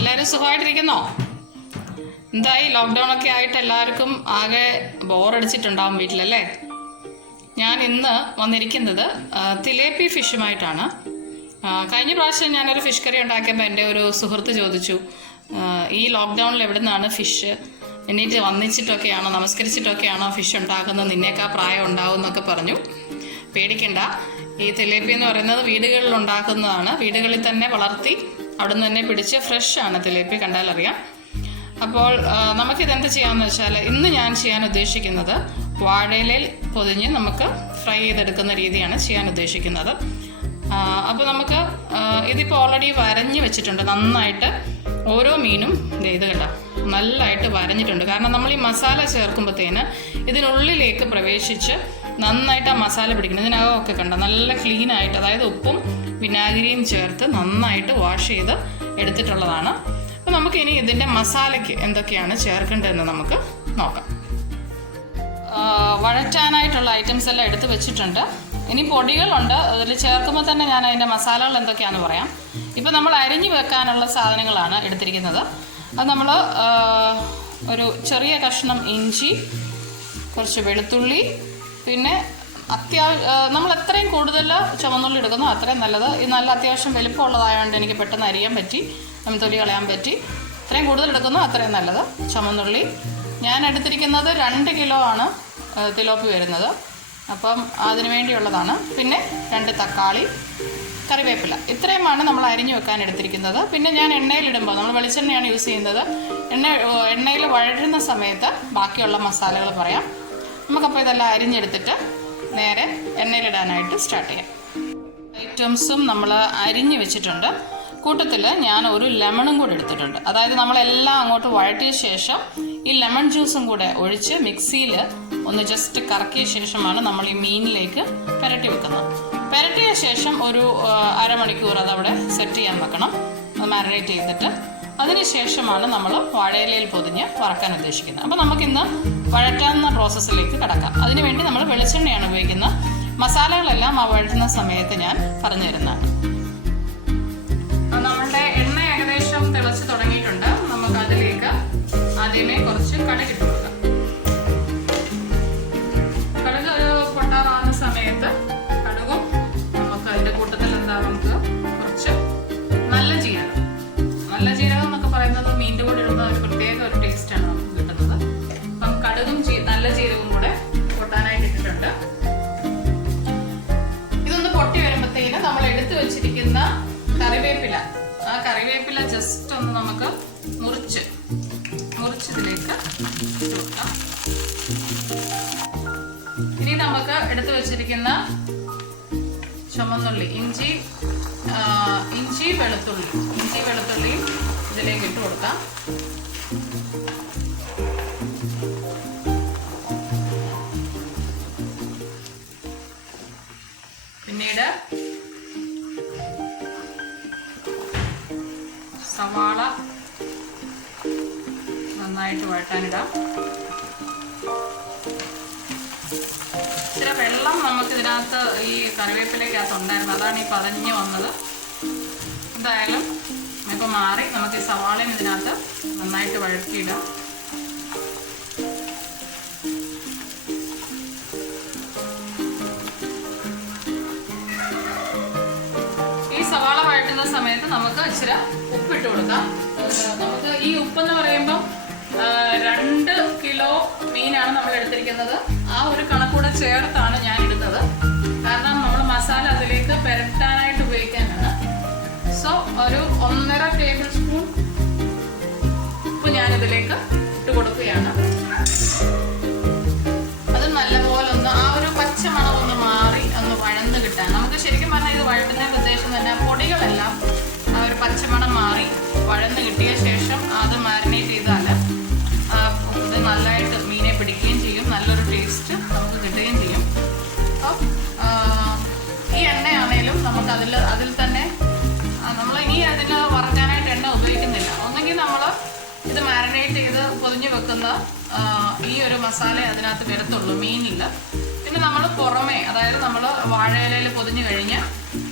എല്ലാവരും സുഖമായിട്ടിരിക്കുന്നോ? എന്തായി ലോക്ക്ഡൗൺ ഒക്കെ ആയിട്ട് എല്ലാവർക്കും ആകെ ബോറടിച്ചിട്ടുണ്ടാവും വീട്ടിലല്ലേ? ഞാൻ ഇന്ന് വന്നിരിക്കുന്നത് തിലേപ്പി ഫിഷുമായിട്ടാണ്. കഴിഞ്ഞ പ്രാവശ്യം ഞാനൊരു ഫിഷ് കറി ഉണ്ടാക്കിയപ്പോൾ എൻ്റെ ഒരു സുഹൃത്ത് ചോദിച്ചു, ഈ ലോക്ക്ഡൗണിൽ എവിടെ നിന്നാണ് ഫിഷ് എണീറ്റ് വന്നിച്ചിട്ടൊക്കെയാണോ നമസ്കരിച്ചിട്ടൊക്കെയാണോ ഫിഷ് ഉണ്ടാക്കുന്നത്, നിന്നേക്കാ പ്രായം ഉണ്ടാവും എന്നൊക്കെ പറഞ്ഞു. പേടിക്കണ്ട, ഈ തിലേപ്പി എന്ന് പറയുന്നത് വീടുകളിൽ ഉണ്ടാക്കുന്നതാണ്. വീടുകളിൽ തന്നെ വളർത്തി അവിടെ നിന്ന് തന്നെ പിടിച്ച് ഫ്രഷ് ആണ് തിലേപ്പി, കണ്ടാലറിയാം. അപ്പോൾ നമുക്കിതെന്ത് ചെയ്യാമെന്ന് വെച്ചാൽ, ഇന്ന് ഞാൻ ചെയ്യാൻ ഉദ്ദേശിക്കുന്നത് വാഴയിലയിൽ പൊതിഞ്ഞ് നമുക്ക് ഫ്രൈ ചെയ്തെടുക്കുന്ന രീതിയാണ് ചെയ്യാൻ ഉദ്ദേശിക്കുന്നത്. അപ്പോൾ നമുക്ക് ഇതിപ്പോൾ ഓൾറെഡി വരഞ്ഞ് വെച്ചിട്ടുണ്ട് നന്നായിട്ട്. ഓരോ മീനും ഇത് കണ്ട നല്ലതായിട്ട് വരഞ്ഞിട്ടുണ്ട്. കാരണം നമ്മൾ ഈ മസാല ചേർക്കുമ്പോഴത്തേന് ഇതിനുള്ളിലേക്ക് പ്രവേശിച്ച് നന്നായിട്ട് ആ മസാല പിടിക്കണം. ഇതിനകമൊക്കെ കണ്ട നല്ല ക്ലീനായിട്ട്, അതായത് ഉപ്പും വിനാഗിരിയും ചേർത്ത് നന്നായിട്ട് വാഷ് ചെയ്ത് എടുത്തിട്ടുള്ളതാണ്. അപ്പോൾ നമുക്കിനി ഇതിൻ്റെ മസാലയ്ക്ക് എന്തൊക്കെയാണ് ചേർക്കേണ്ടതെന്ന് നമുക്ക് നോക്കാം. വഴറ്റാനായിട്ടുള്ള ഐറ്റംസ് എല്ലാം എടുത്ത് വെച്ചിട്ടുണ്ട്. ഇനി പൊടികളുണ്ട്, അതിൽ ചേർക്കുമ്പോൾ തന്നെ ഞാൻ അതിൻ്റെ മസാലകൾ എന്തൊക്കെയാണെന്ന് പറയാം. ഇപ്പോൾ നമ്മൾ അരിഞ്ഞു വെക്കാനുള്ള സാധനങ്ങളാണ് എടുത്തിരിക്കുന്നത്. അത് നമ്മൾ ഒരു ചെറിയ കഷ്ണം ഇഞ്ചി, കുറച്ച് വെളുത്തുള്ളി, പിന്നെ നമ്മൾ എത്രയും കൂടുതൽ ചുവന്നുള്ളി എടുക്കുന്നോ അത്രയും നല്ലത്. ഇത് നല്ല അത്യാവശ്യം വലുപ്പമുള്ളതായതുകൊണ്ട് എനിക്ക് പെട്ടെന്ന് അരിയാൻ പറ്റി, തൊലി കളയാൻ പറ്റി. എത്രയും കൂടുതൽ എടുക്കുന്നോ അത്രയും നല്ലത്. ചുവന്നുള്ളി ഞാൻ എടുത്തിരിക്കുന്നത് 2 കിലോ ആണ് തിലോപ്പി വരുന്നത്, അപ്പം അതിന് വേണ്ടിയുള്ളതാണ്. പിന്നെ 2 തക്കാളി, കറിവേപ്പില, ഇത്രയുമാണ് നമ്മൾ അരിഞ്ഞു വെക്കാൻ എടുത്തിരിക്കുന്നത്. പിന്നെ ഞാൻ എണ്ണയിലിടുമ്പോൾ, നമ്മൾ വെളിച്ചെണ്ണയാണ് യൂസ് ചെയ്യുന്നത്, എണ്ണയിൽ വഴറ്റുന്ന സമയത്ത് ബാക്കിയുള്ള മസാലകൾ പറയാം. നമുക്കപ്പോൾ ഇതെല്ലാം അരിഞ്ഞെടുത്തിട്ട് നേരെ എണ്ണയിലിടാനായിട്ട് സ്റ്റാർട്ട് ചെയ്യാം. ഐറ്റംസും നമ്മൾ അരിഞ്ഞു വെച്ചിട്ടുണ്ട്. കൂട്ടത്തിൽ ഞാൻ ഒരു ലെമണും കൂടെ എടുത്തിട്ടുണ്ട്. അതായത് നമ്മളെല്ലാം അങ്ങോട്ട് വഴറ്റിയ ശേഷം ഈ ലെമൺ ജ്യൂസും കൂടെ ഒഴിച്ച് മിക്സിയിൽ ഒന്ന് ജസ്റ്റ് കറക്കിയ ശേഷമാണ് നമ്മൾ ഈ മീനിലേക്ക് പുരട്ടി വെക്കുന്നത്. പുരട്ടിയ ശേഷം ഒരു അരമണിക്കൂർ അതവിടെ സെറ്റ് ചെയ്യാൻ വെക്കണം, അത് മാരിനേറ്റ് ചെയ്തിട്ട്. അതിനുശേഷമാണ് നമ്മൾ വാഴയിലയിൽ പൊതിഞ്ഞ് വറക്കാൻ ഉദ്ദേശിക്കുന്നത്. അപ്പോൾ നമുക്കിന്ന് വഴറ്റാവുന്ന പ്രോസസ്സിലേക്ക് കിടക്കാം. അതിനുവേണ്ടി നമ്മൾ വെളിച്ചെണ്ണയാണ് ഉപയോഗിക്കുന്നത്. മസാലകളെല്ലാം ആ വഴറ്റുന്ന സമയത്ത് ഞാൻ പറഞ്ഞു തരുന്നതാണ്. നമ്മളുടെ എണ്ണ ഏകദേശം തിളച്ച് തുടങ്ങിയിട്ടുണ്ട്. നമുക്ക് അതിലേക്ക് ആദ്യമേ കുറച്ച് കടുക് ഇട്ട് കൊടുക്കാം. കടുക് ഒരു പൊട്ടാറാവുന്ന സമയത്ത് കടുകും നമുക്ക് അതിൻ്റെ കൂട്ടത്തിൽ നമുക്ക് കുറച്ച് നല്ല ജീരകം എന്നൊക്കെ പറയുന്നത് മീൻ്റെ കൂടെ ഇടുന്ന ഒരു പ്രത്യേക ഒരു ടേസ്റ്റാണ് നമുക്ക് കിട്ടുന്നത്. അപ്പം കടുകും നല്ല ജീരകവും കൂടെ പൊട്ടാനായിട്ട് ഇട്ടിട്ടുണ്ട്. ഇതൊന്ന് പൊട്ടി വരുമ്പോഴത്തേന് നമ്മൾ എടുത്തു വെച്ചിരിക്കുന്ന കറിവേപ്പില, ആ കറിവേപ്പില ജസ്റ്റ് ഒന്ന് നമുക്ക് മുറിച്ച് ഇതിലേക്ക് ഇട്ട് കൊടുക്കാം. ഇനി നമുക്ക് എടുത്തു വെച്ചിരിക്കുന്ന ചുമന്നുള്ളി, ഇഞ്ചി വെളുത്തുള്ളിയും ഇതിലേക്ക് ഇട്ട് കൊടുക്കാം. പിന്നീട് സവാള നന്നായിട്ട് വഴറ്റാനിടാം. ഇച്ചിരി വെള്ളം നമുക്ക് ഇതിനകത്ത് ഈ കറിവേപ്പിലക്കകത്ത് ഉണ്ടായിരുന്നു, അതാണ് ഈ പതഞ്ഞ് വന്നത്. എന്തായാലും ഇപ്പോൾ മാറി. നമുക്ക് ഈ സവാളയും ഇതിനകത്ത് നന്നായിട്ട് വഴറ്റിയിടാം. ഈ സവാള വഴറ്റുന്ന സമയത്ത് നമുക്ക് ഇച്ചിരി ഉപ്പിട്ട് കൊടുക്കാം. നമുക്ക് ഈ ഉപ്പെന്ന് പറയുമ്പോൾ 2 കിലോ മീനാണ് നമ്മൾ എടുത്തിരിക്കുന്നത്. ആ ഒരു കണക്കൂടെ ചേർത്താണ് ഞാൻ ഇടുന്നത്. കാരണം നമ്മൾ മസാല അതിലേക്ക് പുരട്ടാനായിട്ട് ഉപയോഗിക്കാനാണ്. സോ ഒരു 1.5 ടേബിൾ സ്പൂൺ ഉപ്പ് ഞാനിതിലേക്ക് ഇട്ട് കൊടുക്കുകയാണ്. അത് നല്ലപോലെ ഒന്ന് ആ ഒരു പച്ചമണം ഒന്ന് മാറി ഒന്ന് വഴന്ന് കിട്ടാൻ. നമുക്ക് ശരിക്കും പറഞ്ഞാൽ ഇത് വഴറ്റുന്നതിൻ്റെ ഉദ്ദേശം തന്നെ പൊടികളെല്ലാം ആ ഒരു പച്ചമണം മാറി വഴന്ന് കിട്ടിയ ശേഷം അത് മാരിനേറ്റ് ചെയ്താൽ ഇത് നല്ലതായിട്ട് മീനെ പിടിക്കുകയും ചെയ്യും, നല്ലൊരു ടേസ്റ്റ് നമുക്ക് കിട്ടുകയും ചെയ്യും. അപ്പം ഈ എണ്ണയാണേലും നമുക്ക് അതിൽ തന്നെ നമ്മൾ ഇനി അതിന് വറക്കാനായിട്ട് എണ്ണ ഉപയോഗിക്കുന്നില്ല. ഒന്നെങ്കിൽ നമ്മൾ ഇത് മാരിനേറ്റ് ചെയ്ത് പൊതിഞ്ഞ് വെക്കുന്ന ഈ ഒരു മസാല അതിനകത്ത് വരത്തുള്ളൂ മീനിൽ. പിന്നെ നമ്മൾ പുറമേ, അതായത് നമ്മൾ വാഴയിലയിൽ പൊതിഞ്ഞ് കഴിഞ്ഞ്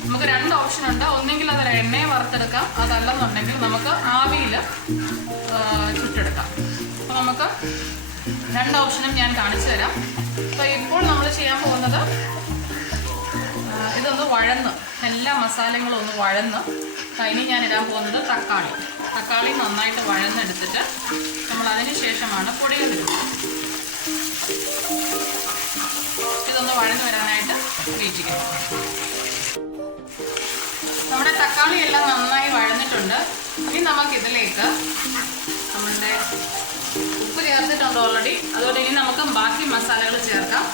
നമുക്ക് 2 ഓപ്ഷൻ ഉണ്ട്. ഒന്നെങ്കിൽ അത് എണ്ണയെ വറുത്തെടുക്കാം, അതല്ലെന്നുണ്ടെങ്കിൽ നമുക്ക് ആവിയിൽ ചുട്ടെടുക്കാം. അപ്പോൾ നമുക്ക് 2 ഓപ്ഷനും ഞാൻ കാണിച്ചു തരാം. അപ്പോൾ ഇപ്പോൾ നമ്മൾ ചെയ്യാൻ പോകുന്നത് ഇതൊന്ന് വഴന്ന്, എല്ലാ മസാലകളും ഒന്ന് വഴന്ന് ഇനി ഞാൻ ഇടാൻ പോകുന്നത് തക്കാളി നന്നായിട്ട് വഴന്നെടുത്തിട്ട് നമ്മൾ അതിന് ശേഷമാണ് പൊടികൾ ഇടുന്നത്. ഇതൊന്ന് വഴന്ന് വരാനായിട്ട് വെയിറ്റ് ചെയ്യണം. നമ്മുടെ തക്കാളി എല്ലാം നന്നായി വഴന്നിട്ടുണ്ട്. ഇനി നമുക്കിതിലേക്ക് നമ്മളുടെ ഉപ്പ് ചേർത്തിട്ടുണ്ട് ഓൾറെഡി. അതുകൊണ്ട് ഇനി നമുക്ക് ബാക്കി മസാലകൾ ചേർക്കാം.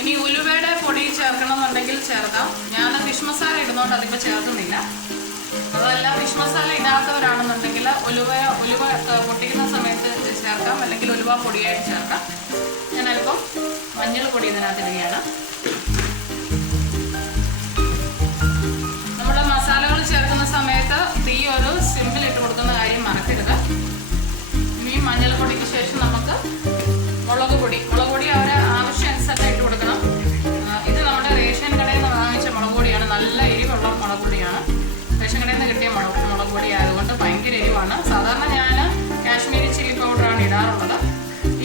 ഇനി ഉലുവയുടെ പൊടി ചേർക്കണമെന്നുണ്ടെങ്കിൽ ചേർക്കാം. ഞാൻ ഫിഷ് മസാല ഇടുന്നതുകൊണ്ട് അതിപ്പോൾ ചേർക്കുന്നില്ല. അതല്ല, ഫിഷ് മസാല ഇടാത്തവരാണെന്നുണ്ടെങ്കിൽ ഉലുവ പൊട്ടിക്കുന്ന സമയത്ത് ചേർക്കാം, അല്ലെങ്കിൽ ഉലുവ പൊടിയായിട്ട് ചേർക്കാം. ഞാനല്പം മഞ്ഞൾ പൊടി ഇതിനകത്ത് ഇടുകയാണ്. നമ്മുടെ മസാലകൾ ചേർക്കുന്ന സമയത്ത് തീ ഒരു സിമ്പിളിട്ട് കൊടുക്കുന്ന കാര്യം മറക്കരുത്. ഇനി മഞ്ഞൾപ്പൊടിക്ക് ശേഷം നമുക്ക് മുളക് പൊടി അവരെ ആവശ്യാനുസരണം ഇട്ട് കൊടുക്കണം. ഇത് നമ്മുടെ റേഷൻ കടയിൽ നിന്ന് വാങ്ങിച്ച മുളക് പൊടിയാണ്. നല്ല എരിവുള്ള മുളക് പൊടിയാണ്. റേഷൻ കടയിൽ നിന്ന് കിട്ടിയ മുളക് പൊടി ആയതുകൊണ്ട് ഭയങ്കര എരിവാണ്. സാധാരണ ഞാൻ കാശ്മീരി ചില്ലി പൗഡറാണ് ഇടാറുള്ളത്.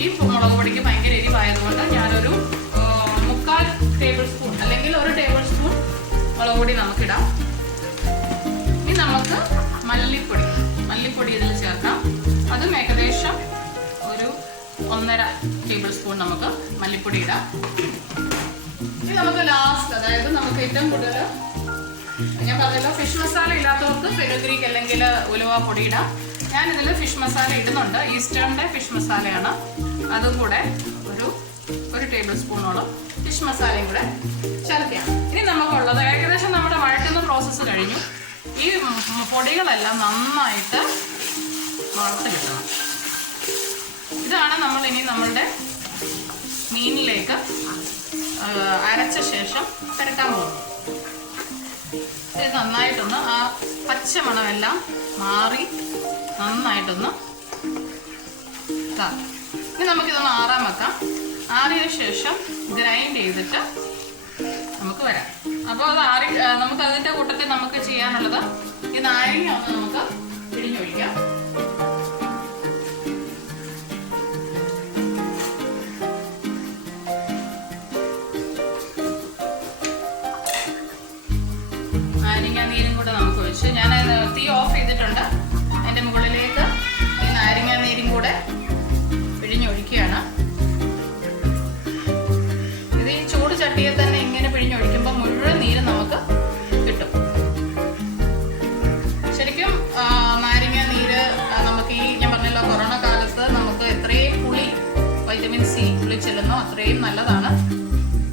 ഈ മുളക് പൊടിക്ക് ഭയങ്കര എരിവായതുകൊണ്ട് ഞാനൊരു 3/4 ടേബിൾ സ്പൂൺ അല്ലെങ്കിൽ 1 ടേബിൾ സ്പൂൺ മുളക് പൊടി നമുക്കിടാം. ഇനി നമുക്ക് മല്ലിപ്പൊടി ഇതിൽ ചേർക്കാം. അതും ഏകദേശം ഒരു 1.5 ടേബിൾ സ്പൂൺ നമുക്ക് മല്ലിപ്പൊടി ഇടാം. ഇനി നമുക്ക് ലാസ്റ്റ്, അതായത് നമുക്ക് ഏറ്റവും കൂടുതൽ ഞാൻ പറഞ്ഞല്ലോ, ഫിഷ് മസാല ഇല്ലാത്തവർക്ക് ഫെനുഗ്രീക്ക് അല്ലെങ്കിൽ ഉലുവ പൊടി ഇടാം. ഞാനിതിൽ ഫിഷ് മസാല ഇടുന്നുണ്ട്. ഈസ്റ്റേണിൻ്റെ ഫിഷ് മസാലയാണ്. അതും കൂടെ ഒരു ടേബിൾ സ്പൂണോളം ഫിഷ് മസാലയും കൂടെ ചേർക്കാം. ഇനി നമുക്കുള്ളത് ഏകദേശം നമ്മുടെ വഴറ്റുന്ന പ്രോസസ്സ് കഴിഞ്ഞു. ഈ പൊടികളെല്ലാം നന്നായിട്ട് വറുത്ത് കിട്ടണം. ഇതാണ് നമ്മൾ ഇനി നമ്മളുടെ മീനിലേക്ക് അരച്ച ശേഷം പുരട്ടാൻ പോകുന്നത്. ഇത് നന്നായിട്ടൊന്ന് ആ പച്ചമണമെല്ലാം മാറി നന്നായിട്ടൊന്ന് ഇതാക്കാം. ഇനി നമുക്കിതൊന്ന് ആറാൻ വെക്കാം. ആറിയതിനു ശേഷം ഗ്രൈൻഡ് ചെയ്തിട്ട് നമുക്ക് വരാം. അപ്പോൾ അത് നമുക്ക് അതിൻ്റെ കൂട്ടത്തിൽ നമുക്ക് ചെയ്യാനുള്ളത് ഈ നാരങ്ങ ഒന്ന് നമുക്ക് പിഴിഞ്ഞൊഴിക്കാം. നാരങ്ങ നീരും കൂടെ നമുക്ക് ഒഴിച്ച് ഞാൻ തീ ഓഫ് ചെയ്തിട്ടുണ്ട്. അതിൻ്റെ മുകളിലേക്ക് ഈ നാരങ്ങ നീരും കൂടെ പിഴിഞ്ഞൊഴിക്കുകയാണ്. ഇത് ഈ ചൂട് ചട്ടിയിൽ തന്നെ ഇങ്ങനെ പിഴിഞ്ഞൊഴിക്കുമ്പോൾ മുഴുവൻ നീര് നമുക്ക് കിട്ടും. ശരിക്കും നാരങ്ങ നീര് നമുക്ക് ഈ ഞാൻ പറഞ്ഞല്ലോ, കൊറോണ കാലത്ത് നമുക്ക് എത്രയും വൈറ്റമിൻ സി പുളി ചെല്ലുന്നോ അത്രയും നല്ലതാണ്.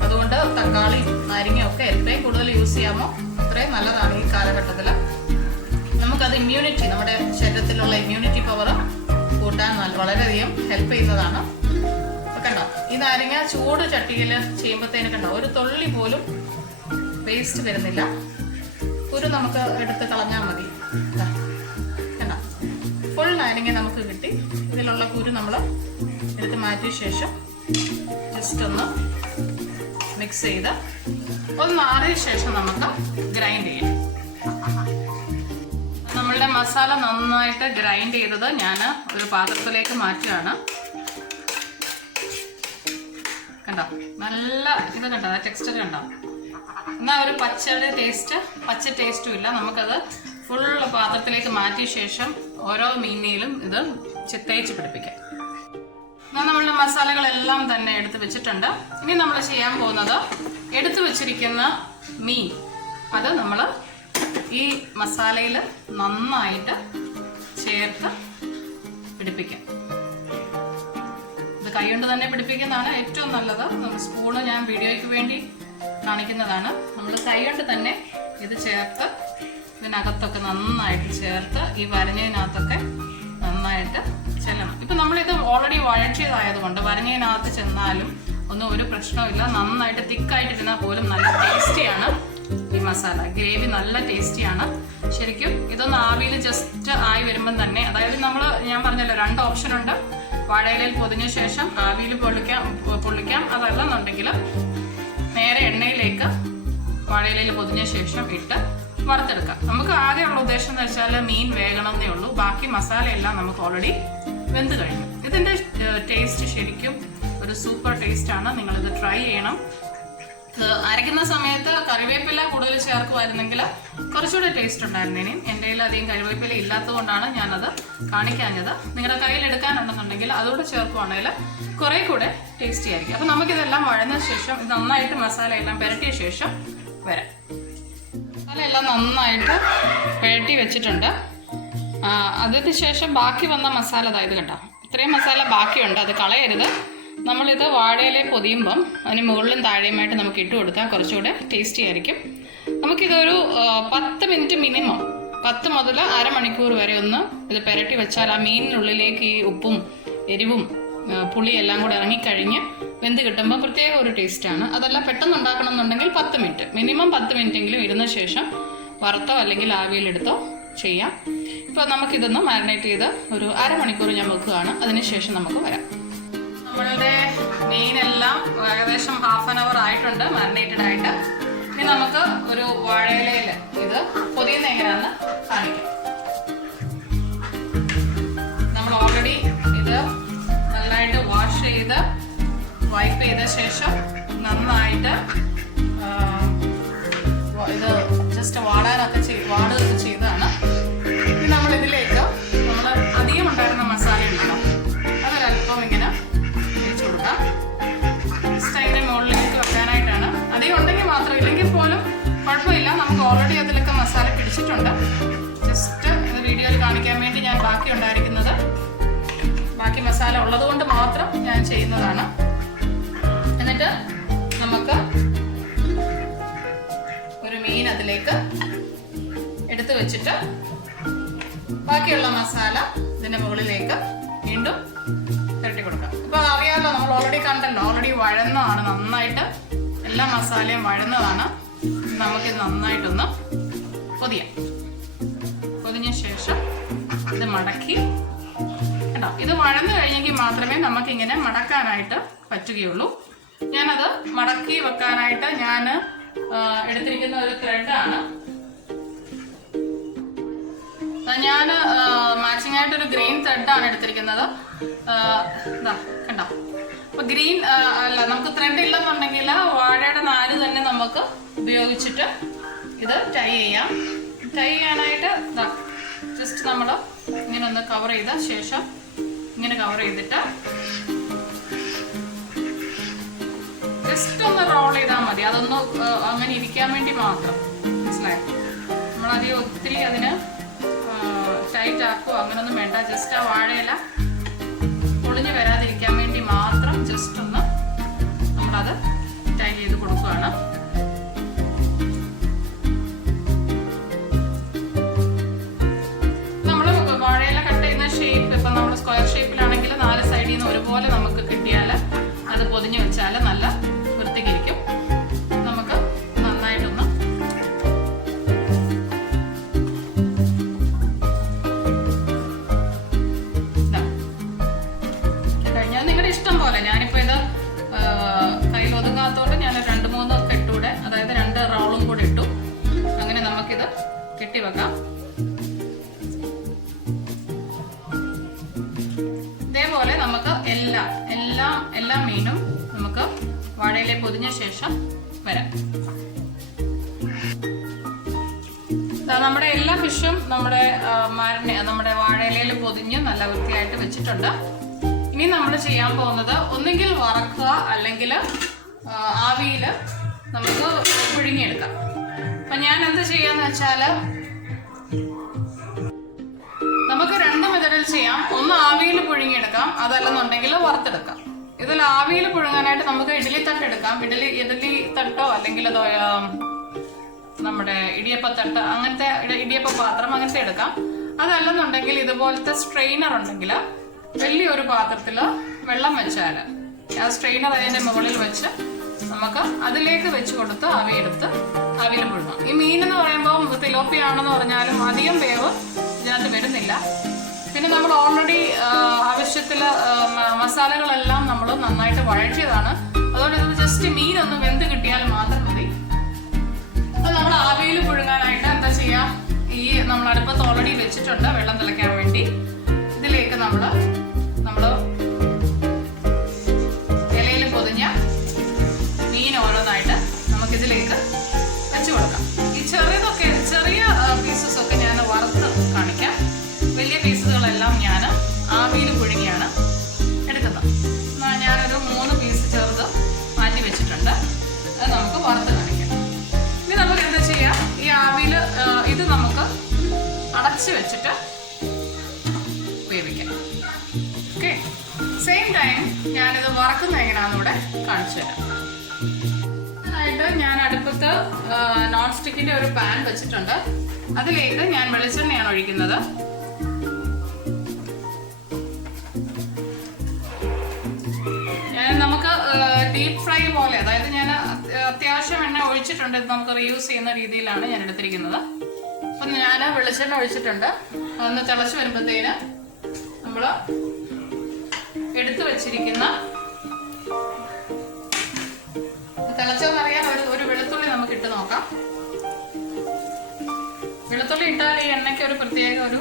അതുകൊണ്ട് തക്കാളി നാരങ്ങയും ഒക്കെ എത്രയും കൂടുതൽ യൂസ് ചെയ്യാമോ അത്രയും നല്ലതാണ്. ഈ കാലഘട്ടത്തിൽ നമുക്കത് ഇമ്മ്യൂണിറ്റി, നമ്മുടെ ശരീരത്തിലുള്ള ഇമ്മ്യൂണിറ്റി പവർ കൂട്ടാൻ വളരെയധികം ഹെൽപ്പ് ചെയ്യുന്നതാണ്. കണ്ടോ, ഈ നാരങ്ങ ചൂട് ചട്ടിയിൽ ചെയ്യുമ്പോഴത്തേന് കണ്ടോ ഒരു തുള്ളി പോലും വേസ്റ്റ് വരുന്നില്ല. കുരു നമുക്ക് എടുത്ത് കളഞ്ഞാൽ മതി. കണ്ടോ, ഫുൾ നാരങ്ങ നമുക്ക് കിട്ടി. ഇതിലുള്ള കുരു നമ്മൾ എടുത്ത് മാറ്റിയ ശേഷം ജസ്റ്റ് ഒന്ന് മിക്സ് ചെയ്ത് ഒന്ന് ആറിയ ശേഷം നമുക്ക് ഗ്രൈൻഡ് ചെയ്യാം. നമ്മളുടെ മസാല നന്നായിട്ട് ഗ്രൈൻഡ് ചെയ്തത് ഞാൻ ഒരു പാത്രത്തിലേക്ക് മാറ്റുകയാണ്. കണ്ടോ, നല്ല ഇത് കണ്ടോ, ടെക്സ്ചർ കണ്ടോ. എന്നാൽ ഒരു പച്ച ടേസ്റ്റും ഇല്ല. നമുക്കത് ഫുൾ പാത്രത്തിലേക്ക് മാറ്റിയ ശേഷം ഓരോ മീനിലും ഇത് തേച്ച് പിടിപ്പിക്കാം. എന്നാൽ നമ്മളുടെ മസാലകളെല്ലാം തന്നെ എടുത്ത് വെച്ചിട്ടുണ്ട്. ഇനി നമ്മൾ ചെയ്യാൻ പോകുന്നത് എടുത്തു വെച്ചിരിക്കുന്ന മീൻ അത് നമ്മൾ ഈ മസാലയിൽ നന്നായിട്ട് ചേർത്ത് പിടിപ്പിക്കാം. ഇത് കൈകൊണ്ട് തന്നെ പിടിപ്പിക്കുന്നതാണ് ഏറ്റവും നല്ലത്. സ്പൂണ് ഞാൻ വീഡിയോയ്ക്ക് വേണ്ടി കാണിക്കുന്നതാണ്. നമ്മൾ കൈകൊണ്ട് തന്നെ ഇത് ചേർത്ത് ഇതിനകത്തൊക്കെ നന്നായിട്ട് ചേർത്ത് ഈ വരഞ്ഞതിനകത്തൊക്കെ നന്നായിട്ട് ചെല്ലണം. ഇപ്പം നമ്മളിത് ഓൾറെഡി വഴറ്റിയതായതുകൊണ്ട് വരഞ്ഞതിനകത്ത് ചെന്നാലും ഒന്നും ഒരു പ്രശ്നമില്ല. നന്നായിട്ട് തിക്കായിട്ടിരുന്നാൽ പോലും നല്ല ടേസ്റ്റിയാണ് ഈ മസാല. ഗ്രേവി നല്ല ടേസ്റ്റിയാണ്. ശരിക്കും ഇതൊന്ന് ആവിയിൽ ജസ്റ്റ് ആയി വരുമ്പം തന്നെ, അതായത് ഞാൻ പറഞ്ഞല്ലോ 2 ഓപ്ഷൻ ഉണ്ട്. വാഴയിലയിൽ പൊതിഞ്ഞ ശേഷം ആവിയിൽ പൊള്ളിക്കാം. അതല്ലെന്നുണ്ടെങ്കിൽ നേരെ എണ്ണയിലേക്ക് വാഴയിലയിൽ പൊതിഞ്ഞ ശേഷം ഇട്ട് വറുത്തെടുക്കാം. നമുക്ക് ആകെയുള്ള ഉദ്ദേശം എന്ന് വെച്ചാൽ മീൻ വേകണമെന്നേ ഉള്ളൂ. ബാക്കി മസാലയെല്ലാം നമുക്ക് ഓൾറെഡി വെന്ത് കഴിഞ്ഞു. ഇതിൻ്റെ ടേസ്റ്റ് ശരിക്കും ഒരു സൂപ്പർ ടേസ്റ്റാണ്. നിങ്ങളിത് ട്രൈ ചെയ്യണം. അരയ്ക്കുന്ന സമയത്ത് കറിവേപ്പില കൂടുതൽ ചേർക്കുമായിരുന്നെങ്കിൽ കുറച്ചുകൂടെ ടേസ്റ്റ് ഉണ്ടായിരുന്നേനെ. എൻ്റെ കയ്യിൽ അധികം കറിവേപ്പില ഇല്ലാത്തത് കൊണ്ടാണ് ഞാനത് കാണിക്കാഞ്ഞത്. നിങ്ങളുടെ കയ്യിൽ എടുക്കാനുണ്ടെന്നുണ്ടെങ്കിൽ അതുകൂടെ ചേർക്കുവാണെങ്കിൽ കുറേ കൂടെ ടേസ്റ്റി ആയിരിക്കും. അപ്പം നമുക്കിതെല്ലാം വഴന്ന ശേഷം ഇത് നന്നായിട്ട് മസാലയെല്ലാം പുരട്ടിയ ശേഷം വരാം. മസാലയെല്ലാം നന്നായിട്ട് പുരട്ടി വെച്ചിട്ടുണ്ട്. അതിന് ശേഷം ബാക്കി വന്ന മസാല അതായത് കേട്ടോ, ഇത്രയും മസാല ബാക്കിയുണ്ട്, അത് കളയരുത്. നമ്മളിത് വാഴയിലെ പൊതിയുമ്പം അതിന് മുകളിലും താഴെയുമായിട്ട് നമുക്ക് ഇട്ട് കൊടുത്താൽ കുറച്ചുകൂടെ ടേസ്റ്റി ആയിരിക്കും. നമുക്കിതൊരു 10 മിനിറ്റ് മിനിമം 10 മുതൽ അരമണിക്കൂർ വരെ ഒന്ന് ഇത് പുരട്ടി വെച്ചാൽ ആ മീനിനുള്ളിലേക്ക് ഈ ഉപ്പും എരിവും പുളിയെല്ലാം കൂടെ ഇറങ്ങിക്കഴിഞ്ഞ് വെന്ത് കിട്ടുമ്പോൾ പ്രത്യേക ഒരു ടേസ്റ്റാണ്. അതെല്ലാം പെട്ടെന്ന് ഉണ്ടാക്കണം എന്നുണ്ടെങ്കിൽ 10 മിനിറ്റ് മിനിമം 10 മിനിറ്റെങ്കിലും ഇരുന്ന ശേഷം വറുത്തോ അല്ലെങ്കിൽ ആവിയിലെടുത്തോ ചെയ്യാം. ഇപ്പോൾ നമുക്കിതൊന്ന് മാരിനേറ്റ് ചെയ്ത് ഒരു അരമണിക്കൂർ ഞാൻ വെക്കുകയാണ്. അതിനുശേഷം നമുക്ക് വരാം. നമ്മളുടെ മീനെല്ലാം ഏകദേശം ½ ആൻ അവർ ആയിട്ടുണ്ട് മാരിനേറ്റഡ് ആയിട്ട്. ഇനി നമുക്ക് ഒരു വാഴയിലയിൽ ഇത് പൊതിയുന്ന എങ്ങനെയാണെന്ന് കാണിക്കാം. നമ്മൾ ഓൾറെഡി ഇത് നന്നായിട്ട് വാഷ് ചെയ്ത് വൈപ്പ് ചെയ്ത ശേഷം നന്നായിട്ട് ഇത് ജസ്റ്റ് വാടുകയൊക്കെ ചെയ്തതാണ്. ഇനി നമ്മളിതിലേക്ക് നമ്മൾ അധികം ഉണ്ടായിരുന്ന മസാല ഉണ്ടല്ലോ അതൊരല്പം ഇങ്ങനെ വെച്ച് കൊടുക്കാം. ജസ്റ്റ് അതിൻ്റെ മുകളിലേക്ക് വെക്കാനായിട്ടാണ്. അധികം ഉണ്ടെങ്കിൽ മാത്രം, ഇല്ലെങ്കിൽ പോലും കുഴപ്പമില്ല. നമുക്ക് ഓൾറെഡി അതിലൊക്കെ മസാല പിടിച്ചിട്ടുണ്ട്. ജസ്റ്റ് ഇത് വീഡിയോയിൽ കാണിക്കാൻ വേണ്ടി ഞാൻ ബാക്കി ഉണ്ടായിരിക്കുന്നത് ബാക്കി മസാല ഉള്ളത് കൊണ്ട് മാത്രം ഞാൻ ചെയ്യുന്നതാണ്. എന്നിട്ട് നമുക്ക് ഒരു മീൻ അതിലേക്ക് എടുത്ത് വെച്ചിട്ട് ബാക്കിയുള്ള മസാല ഇതിൻ്റെ മുകളിലേക്ക് വീണ്ടും പുരട്ടി കൊടുക്കാം. ഇപ്പോൾ അറിയാമല്ലോ, നമ്മൾ ഓൾറെഡി കണ്ടല്ലോ, ഓൾറെഡി വഴന്നതാണ്, നന്നായിട്ട് എല്ലാ മസാലയും വഴന്നതാണ്. നമുക്കിത് നന്നായിട്ടൊന്ന് പൊതിയാം. പൊതിഞ്ഞ ശേഷം ഇത് മടക്കി കേട്ടോ, ഇത് വഴന്നു കഴിഞ്ഞെങ്കിൽ മാത്രമേ നമുക്കിങ്ങനെ മടക്കാനായിട്ട് പറ്റുകയുള്ളൂ. ഞാനത് മടക്കി വെക്കാനായിട്ട് ഞാൻ എടുത്തിരിക്കുന്ന ഒരു ത്രെഡാണ്. ഞാൻ മാച്ചിങ് ആയിട്ടൊരു ഗ്രീൻ ത്രെഡാണ് എടുത്തിരിക്കുന്നത്. കണ്ടോ, അപ്പൊ ഗ്രീൻ അല്ല, നമുക്ക് ത്രെഡ് ഇല്ലെന്നുണ്ടെങ്കിൽ വാഴയുടെ നാര് തന്നെ നമുക്ക് ഉപയോഗിച്ചിട്ട് ഇത് ടൈ ചെയ്യാം. ടൈ ചെയ്യാനായിട്ട് ജസ്റ്റ് നമ്മൾ ഇങ്ങനെ ഒന്ന് കവർ ചെയ്ത ശേഷം ഇങ്ങനെ കവർ ചെയ്തിട്ട് ജസ്റ്റ് ഒന്ന് റോൾ ചെയ്താൽ മതി. അതൊന്ന് അങ്ങനെ ഇരിക്കാൻ വേണ്ടി മാത്രം, മനസ്സിലായി? നമ്മളധികം ഒത്തിരി അതിന് ടൈറ്റ് ആക്കുകയോ അങ്ങനൊന്നും വേണ്ട. ജസ്റ്റ് ആ വാഴയില പൊളിഞ്ഞ് വരാതിരിക്കാൻ വേണ്ടി മാത്രം ജസ്റ്റ് ഒന്ന് നമ്മളത് ടൈ ചെയ്ത് കൊടുക്കുകയാണ്. നമ്മൾ വാഴയില കട്ട് ചെയ്യുന്ന ഷേപ്പ് ഇപ്പം നമ്മൾ സ്ക്വയർ ഷേപ്പിലാണെങ്കിൽ 4 സൈഡിൽ നിന്ന് ഒരുപോലെ നമുക്ക് കിട്ടിയാൽ അത് പൊതിഞ്ഞ് വെച്ചാൽ നല്ല വൃത്തിക്കിരിക്കും. നമുക്ക് നന്നായിട്ടൊന്ന് കഴിഞ്ഞാൽ നിങ്ങളുടെ ഇഷ്ടം പോലെ. ഞാനിപ്പോൾ ഇത് കയ്യിൽ ഒതുങ്ങാത്തോണ്ട് ഞാൻ 2-3 കെട്ടൂടെ, അതായത് 2 റോളും കൂടെ ഇട്ടു. അങ്ങനെ നമുക്കിത് കെട്ടിവെക്കാം. ഇതേപോലെ നമുക്ക് എല്ലാ മീനും നമുക്ക് വാഴയിലെ പൊതിഞ്ഞ ശേഷം വരാം. നമ്മുടെ എല്ലാ ഫിഷും നമ്മുടെ വാഴയിലയിൽ പൊതിഞ്ഞ് നല്ല വൃത്തിയായിട്ട് വെച്ചിട്ടുണ്ട്. ഇനി നമ്മൾ ചെയ്യാൻ പോകുന്നത് ഒന്നുകിൽ വറക്കുക അല്ലെങ്കിൽ ആവിയിൽ നമുക്ക് പുഴുങ്ങിയെടുക്കാം. അപ്പം ഞാൻ എന്ത് ചെയ്യാന്ന് വെച്ചാൽ നമുക്ക് 2 മെത്തേഡിൽ ചെയ്യാം. ഒന്ന് ആവിയിൽ പുഴുങ്ങിയെടുക്കാം, അതല്ലെന്നുണ്ടെങ്കിൽ വറുത്തെടുക്കാം. ഇതിൽ ആവിയിൽ പുഴുങ്ങാനായിട്ട് നമുക്ക് ഇഡ്ഡലി തട്ട് എടുക്കാം. ഇഡ്ഡലി തട്ടോ അല്ലെങ്കിൽ നമ്മുടെ ഇടിയപ്പത്തട്ട്, അങ്ങനത്തെ ഇടിയപ്പ പാത്രം അങ്ങനത്തെ എടുക്കാം. അതല്ലെന്നുണ്ടെങ്കിൽ ഇതുപോലത്തെ സ്ട്രെയിനർ ഉണ്ടെങ്കിൽ വലിയൊരു പാത്രത്തിൽ വെള്ളം വെച്ചാൽ ആ സ്ട്രെയിനർ അതിൻ്റെ മുകളിൽ വെച്ച് നമുക്ക് അതിലേക്ക് വെച്ച് കൊടുത്ത് ആവിയെടുത്ത് ആവിയിൽ പുഴുങ്ങാം. ഈ മീൻ എന്ന് പറയുമ്പോൾ തിലോപ്പിയ ആണെന്ന് പറഞ്ഞാലും അധികം വേവ് ഇതിനകത്ത് വരുന്നില്ല. പിന്നെ നമ്മൾ ഓൾറെഡി ആവശ്യത്തിൽ മസാലകളെല്ലാം നമ്മൾ നന്നായിട്ട് വഴറ്റിയതാണ്. അതുകൊണ്ട് ഇത് ജസ്റ്റ് മീനൊന്ന് വെന്ത് കിട്ടിയാൽ മാത്രം മതി. അത് നമ്മൾ വെച്ചിട്ടുണ്ട് വെള്ളം തിളയ്ക്കാൻ വേണ്ടി. ഇതിലേക്ക് നമ്മൾ ഇലയിൽ പൊതിഞ്ഞ മീൻ ഓരോന്നായിട്ട് നമുക്കിതിലേക്ക് വെച്ച് കൊടുക്കാം. ഈ ചെറിയ പീസസ് ഒക്കെ ഞാൻ വറുത്ത് കാണിക്കാം. വലിയ പീസുകളെല്ലാം ഞാൻ ആവിയിൽ പുഴുങ്ങിയാണ് എടുക്കുന്നത്. ഞാനൊരു 3 പീസ് ചെറുത് മാറ്റി വെച്ചിട്ടുണ്ട്. അത് നമുക്ക് വറുത്ത് കാണിക്കാം. ഇനി നമുക്ക് എന്താ ചെയ്യാം, ഈ ആവിയിൽ ഇത് നമുക്ക് അടച്ച് വെച്ചിട്ട് വേവിക്കാം. ഓക്കെ, സെയിം ടൈം ഞാനിത് വറക്കുന്ന എങ്ങനെയാണെന്ന് ഇവിടെ കാണിച്ചു തരാം. അതിനായിട്ട് ഞാൻ അടുപ്പത്ത് നോൺ സ്റ്റിക്കിൻ്റെ ഒരു പാൻ വെച്ചിട്ടുണ്ട്. അതിലേക്ക് ഞാൻ വെളിച്ചെണ്ണയാണ് ഒഴിക്കുന്നത്. നമുക്ക് ഡീപ്പ് ഫ്രൈ പോലെ, അതായത് ഞാൻ അത്യാവശ്യം എണ്ണ ഒഴിച്ചിട്ടുണ്ട്. ഇത് നമുക്ക് റീയൂസ് ചെയ്യുന്ന രീതിയിലാണ് ഞാൻ എടുത്തിരിക്കുന്നത്. അപ്പം ഞാൻ വെളിച്ചെണ്ണ ഒഴിച്ചിട്ടുണ്ട്. ഒന്ന് തിളച്ച് വരുമ്പോഴത്തേന് നമ്മൾ എടുത്തു വെച്ചിരിക്കുന്ന, തിളച്ചതെന്നറിയാൻ ഒരു വെളുത്തുള്ളി നമുക്ക് ഇട്ട് നോക്കാം. വെളുത്തുള്ളി ഇട്ടാൽ ഈ എണ്ണയ്ക്ക് ഒരു പ്രത്യേക ഒരു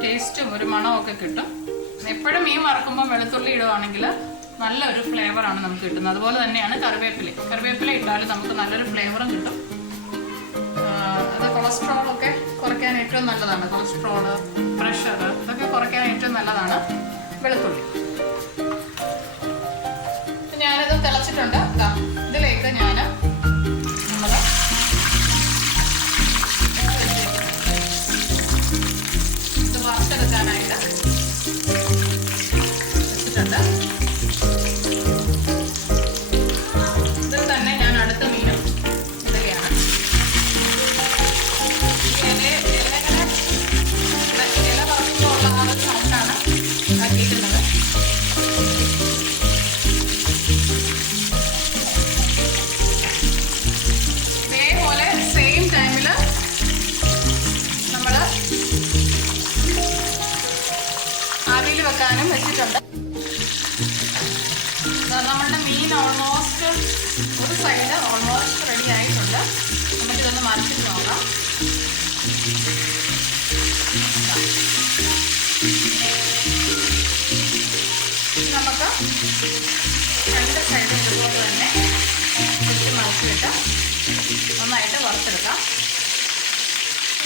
ടേസ്റ്റും ഒരു മണവും ഒക്കെ കിട്ടും. എപ്പോഴും മീൻ വറക്കുമ്പോൾ വെളുത്തുള്ളി ഇടുവാണെങ്കിൽ നല്ലൊരു ഫ്ലേവറാണ് നമുക്ക് കിട്ടുന്നത്. അതുപോലെ തന്നെയാണ് കറിവേപ്പില ഇട്ടാൽ നമുക്ക് നല്ലൊരു ഫ്ലേവറും കിട്ടും. അത് കൊളസ്ട്രോളൊക്കെ കുറയ്ക്കാൻ ഏറ്റവും നല്ലതാണ്. കൊളസ്ട്രോള്, പ്രഷർ ഇതൊക്കെ കുറയ്ക്കാൻ ഏറ്റവും നല്ലതാണ് വെളുത്തുള്ളി. ഞാനിത് തിളച്ചിട്ടുണ്ട്. ഇതിലേക്ക് ഞാൻ നമ്മൾ ഇത് വറുത്തെടുക്കാനായിട്ട് വെച്ചിട്ടുണ്ട്. ഇതിൽ തന്നെ ഞാൻ അടുത്ത മീനും ഇടുകയാണ്. ഇല വറുക്കുമ്പോൾ ഉള്ള ആ ഒരു സൗണ്ടാണ് ആക്കിയിട്ടുള്ളത്. ഇതേപോലെ സെയിം ടൈമിൽ നമ്മൾ ആവിയിൽ വെക്കാനും വെച്ചിട്ടുണ്ട്. നമ്മളുടെ മീൻ ഓൾമോസ്റ്റ് ഒരു സൈഡ് ഓൾമോസ്റ്റ് റെഡി ആയിട്ടുണ്ട്. നമുക്കിതൊന്ന് മറിച്ചിട്ട് നോക്കാം. നമുക്ക് 2 സൈഡും ഇതുപോലെ തന്നെ മറിച്ചിട്ട് നന്നായിട്ട് വറുത്തെടുക്കാം.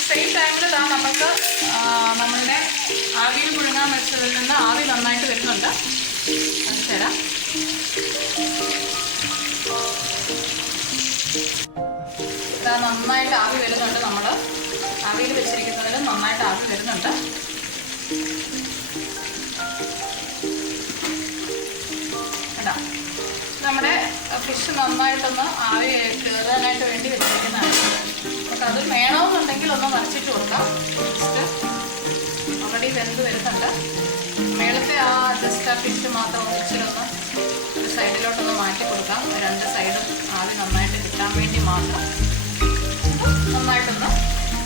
സെയിം ടൈമിൽ നമുക്ക് നമ്മളുടെ ആവിയിൽ പുഴുങ്ങാൻ വെച്ചതിൽ നിന്ന് ആവി നന്നായിട്ട് വരുന്നുണ്ട്. മനസ്സിലാം. നന്നായിട്ട് ആവി വരുന്നുണ്ട്. നമ്മൾ ആവിയിൽ വെച്ചിരിക്കുന്നതിൽ നന്നായിട്ട് ആവി വരുന്നുണ്ട്. കേട്ടോ, നമ്മുടെ ഫിഷ് നന്നായിട്ടൊന്ന് ആവി കയറാനായിട്ട് വേണ്ടി വെച്ചിരിക്കുന്നതാണ്. നമുക്ക് അത് വേണമെന്നുണ്ടെങ്കിൽ ഒന്ന് മറിച്ചിട്ട് കൊടുക്കാം. ജസ്റ്റ് ഓൾറെഡി വെന്ത് വരുന്നുണ്ട്. മേളത്തെ ആ ജസ്റ്റ് ആ ഫിഷ് മാത്രം ഒഴിച്ചിട്ടൊന്ന് ഒരു സൈഡിലോട്ടൊന്ന് മാറ്റി കൊടുക്കാം. 2 സൈഡും ആവി നന്നായിട്ട് കിട്ടാൻ വേണ്ടി മാത്രം നന്നായിട്ടൊന്ന്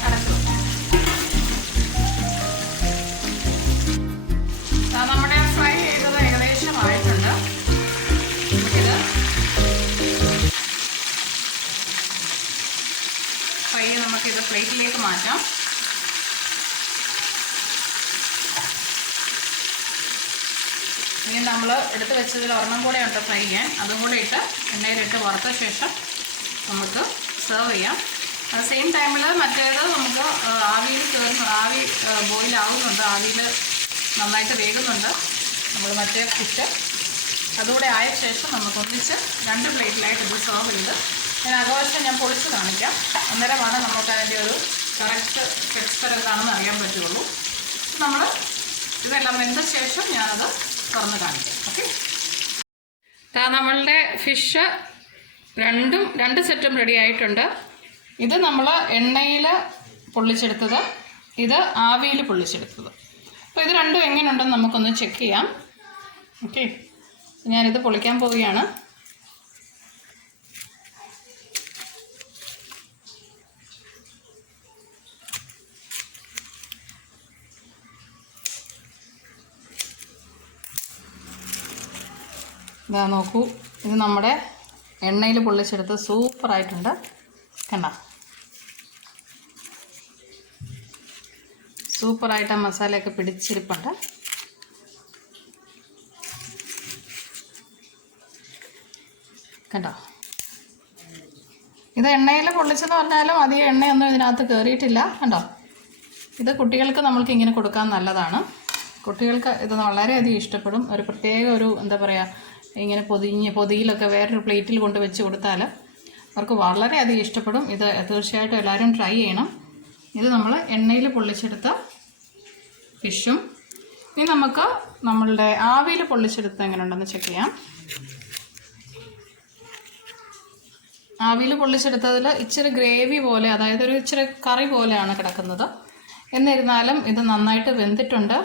അടച്ചു കൊടുക്കാം. നമ്മുടെ ഫ്രൈ ചെയ്തത് ഏകദേശം ആയിട്ടുണ്ട്. നമുക്കിത് നമുക്കിത് പ്ലേറ്റിലേക്ക് മാറ്റാം. ഇനി നമ്മൾ എടുത്ത് വെച്ചതിൽ ഒരെണ്ണം കൂടെ ഉണ്ട് ഫ്രൈ ചെയ്യാൻ. അതും കൂടെ ഇട്ട് എണ്ണയിലിട്ട് വറുത്ത ശേഷം നമുക്ക് സെർവ് ചെയ്യാം. അത് സെയിം ടൈമിൽ മറ്റേത് നമുക്ക് ആവിയിൽ ആവി ബോയിൽ ആവുന്നുണ്ട്. ആവിയിൽ നന്നായിട്ട് വേകുന്നുണ്ട്. നമ്മൾ മറ്റേ ഫിഷ് അതുകൂടെ ആയ ശേഷം നമുക്കൊന്നിച്ച് 2 പ്ലേറ്റിലായിട്ട് ഇത് സെർവ് ചെയ്ത് ഞാൻ അകവശം ഞാൻ പൊളിച്ച് കാണിക്കാം. അന്നേരമാണ് നമുക്ക് അതിൻ്റെ ഒരു കറക്റ്റ് ടെക്സ്ചർ എന്താണെന്ന് അറിയാൻ പറ്റുള്ളൂ. നമ്മൾ ഇതെല്ലാം വെന്ത ശേഷം ഞാനത് തുറന്ന് കാണിക്കാം. ഓക്കെ, നമ്മളുടെ ഫിഷ് 2 സെറ്റും റെഡി ആയിട്ടുണ്ട്. ഇത് നമ്മൾ എണ്ണയിൽ പൊള്ളിച്ചെടുത്തത്, ഇത് ആവിയിൽ പൊള്ളിച്ചെടുത്തത്. അപ്പോൾ ഇത് രണ്ടും എങ്ങനെയുണ്ടെന്ന് നമുക്കൊന്ന് ചെക്ക് ചെയ്യാം. ഓക്കെ, ഞാനിത് പൊളിക്കാൻ പോവുകയാണ്. ഇതാ നോക്കൂ, ഇത് നമ്മുടെ എണ്ണയിൽ പൊള്ളിച്ചെടുത്ത് സൂപ്പറായിട്ടുണ്ട്. കണ്ടോ, സൂപ്പറായിട്ട് ആ മസാലയൊക്കെ പിടിച്ചിരിപ്പുണ്ട്. കണ്ടോ, ഇത് എണ്ണയിൽ പൊള്ളിച്ചെന്ന് പറഞ്ഞാലും അധികം എണ്ണയൊന്നും ഇതിനകത്ത് കയറിയിട്ടില്ല. കണ്ടോ, ഇത് കുട്ടികൾക്ക് നമ്മൾക്ക് ഇങ്ങനെ കൊടുക്കാൻ നല്ലതാണ്. കുട്ടികൾക്ക് ഇത് വളരെയധികം ഇഷ്ടപ്പെടും. ഒരു പ്രത്യേക ഒരു എന്താ പറയുക, ഇങ്ങനെ പൊതിയിലൊക്കെ വേറൊരു പ്ലേറ്റിൽ കൊണ്ട് വെച്ച് കൊടുത്താൽ അവർക്ക് വളരെയധികം ഇഷ്ടപ്പെടും. ഇത് തീർച്ചയായിട്ടും എല്ലാവരും ട്രൈ ചെയ്യണം. ഇത് നമ്മൾ എണ്ണയിൽ പൊള്ളിച്ചെടുത്ത ഫിഷും ഇനി നമുക്ക് നമ്മളുടെ ആവിയിൽ പൊള്ളിച്ചെടുത്ത് എങ്ങനെ ഉണ്ടെന്ന് ചെക്ക് ചെയ്യാം. ആവിയിൽ പൊള്ളിച്ചെടുത്തതിൽ ഇച്ചിരി ഗ്രേവി പോലെ, അതായത് ഒരു ഇച്ചിരി കറി പോലെയാണ് കിടക്കുന്നത്. എന്നിരുന്നാലും ഇത് നന്നായിട്ട് വെന്തിട്ടുണ്ട്.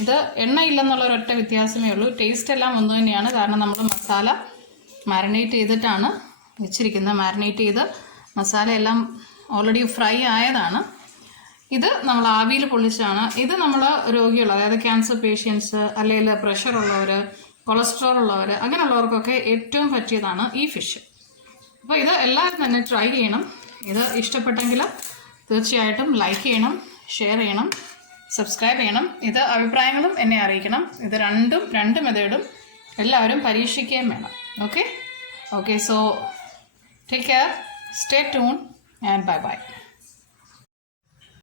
ഇത് എണ്ണയില്ലെന്നുള്ളൊരൊറ്റ വ്യത്യാസമേ ഉള്ളൂ. ടേസ്റ്റ് എല്ലാം ഒന്ന് തന്നെയാണ്. കാരണം നമ്മൾ മസാല മാരിനേറ്റ് ചെയ്തിട്ടാണ് വെച്ചിരിക്കുന്നത്. മാരിനേറ്റ് ചെയ്ത് മസാല എല്ലാം ഓൾറെഡി ഫ്രൈ ആയതാണ്. ഇത് നമ്മൾ ആവിയിൽ പൊള്ളിച്ചാണ്. ഇത് നമ്മൾ രോഗികൾ, അതായത് ക്യാൻസർ പേഷ്യൻസ്, അല്ലെങ്കിൽ പ്രഷർ ഉള്ളവർ, കൊളസ്ട്രോൾ ഉള്ളവർ, അങ്ങനെയുള്ളവർക്കൊക്കെ ഏറ്റവും പറ്റിയതാണ് ഈ ഫിഷ്. അപ്പോൾ ഇത് എല്ലാവരും തന്നെ ട്രൈ ചെയ്യണം. ഇത് ഇഷ്ടപ്പെട്ടെങ്കിൽ തീർച്ചയായിട്ടും ലൈക്ക് ചെയ്യണം, ഷെയർ ചെയ്യണം, സബ്സ്ക്രൈബ് ചെയ്യണം. ഇത് അഭിപ്രായങ്ങളും എന്നെ അറിയിക്കണം. ഇത് രണ്ട് മെത്തേഡും എല്ലാവരും പരീക്ഷിക്കുകയും വേണം. Okay, so take care, stay tune and bye bye.